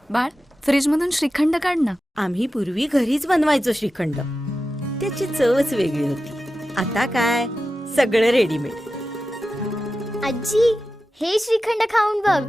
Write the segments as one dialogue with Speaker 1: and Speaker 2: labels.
Speaker 1: बाळ, फ्रीजमधून श्रीखंड काढ ना.
Speaker 2: आम्ही पूर्वी घरीच बनवायचो श्रीखंड. त्याची चवच वेगळी होती. आता काय सगळं रेडीमेड.
Speaker 3: आजी, हे श्रीखंड खाऊन बघ.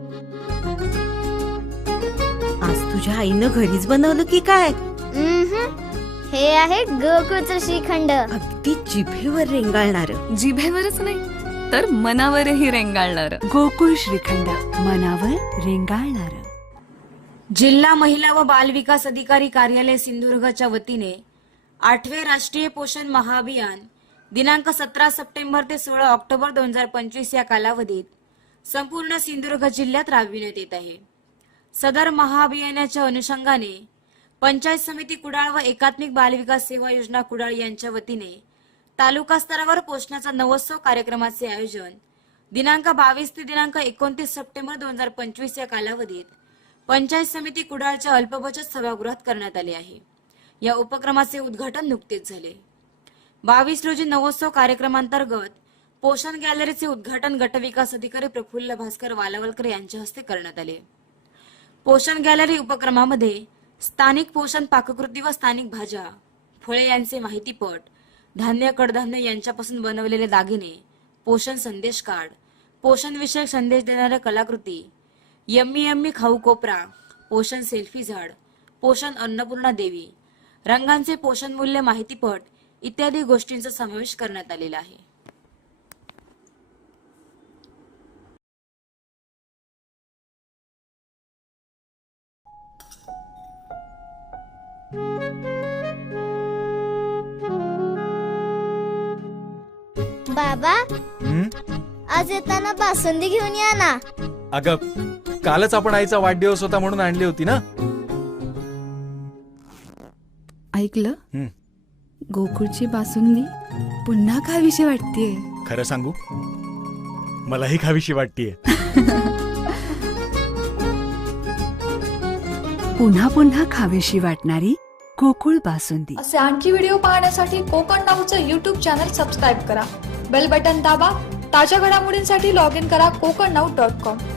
Speaker 2: आज तुझ्या आईनं घरीच बनवलं की काय?
Speaker 3: हे आहे गोकुळचं श्रीखंड.
Speaker 2: अगदी जिभेवर रेंगाळणार.
Speaker 1: जिभेवरच नाही तर मनावरही रेंगाळणार.
Speaker 4: गोकुळ श्रीखंड, मनावर रेंगाळणार.
Speaker 5: जिल्हा महिला व बाल विकास अधिकारी कार्यालय सिंधुदुर्गच्या वतीने 8वे राष्ट्रीय पोषण महाअभियान दिनांक 17 सप्टेंबर ते 16 ऑक्टोबर 2025 या कालावधीत संपूर्ण सिंधुदुर्ग जिल्ह्यात राबविण्यात येत आहे. सदर महाअभियानाच्या अनुषंगाने पंचायत समिती कुडाळ व एकात्मिक बालविकास सेवा योजना कुडाळ यांच्या वतीने तालुका स्तरावर पोषणाचा नवोत्सव कार्यक्रमाचे आयोजन दिनांक 22 ते दिनांक 29 सप्टेंबर 2025 या कालावधीत पंचायत समिती कुडाळच्या अल्पबचत सभागृहात करण्यात आले आहे. या उपक्रमाचे उद्घाटन नुकतेच झाले. 22 रोजी नवोत्सव कार्यक्रमांतर्गत पोषण गॅलरीचे उद्घाटन गटविकास अधिकारी प्रफुल्ल भास्कर वालावलकर यांच्या हस्ते करण्यात आले. पोषण गॅलरी उपक्रमामध्ये स्थानिक पोषण पाककृती व स्थानिक भाज्या, फळे यांचे माहितीपट, धान्य कडधान्य यांच्यापासून बनवलेले दागिने, पोषण संदेश कार्ड, पोषण विषयक संदेश देणाऱ्या कलाकृती, यम्मी यम्मी खाऊ कोपरा, पोषण सेल्फी झाड, पोषण अन्नपूर्णा देवी, रंगांचे पोषण मूल्य माहितीपट इत्यादी गोष्टींचा समावेश करण्यात आलेला आहे.
Speaker 3: बाबा, आज येताना बासुंदी घेऊन या ना.
Speaker 6: अगं, कालच आपण आईचा वाढदिवस होता म्हणून आणली होती ना.
Speaker 4: ऐकलं? गोकुळची बासुंदी पुन्हा खावीशी वाटतेय.
Speaker 6: खरं सांगू, मलाही खावीशी वाटतेय.
Speaker 4: पुन्हा पुन्हा खावीशी वाटणारी गोकुळ बासुंदी.
Speaker 7: असे आणखी व्हिडिओ पाहण्यासाठी कोकण नाऊचं YouTube चॅनल सबस्क्राईब करा. बेल बटन दाबा. ताज्या घडामोडींसाठी लॉग इन करा kokarnau.com.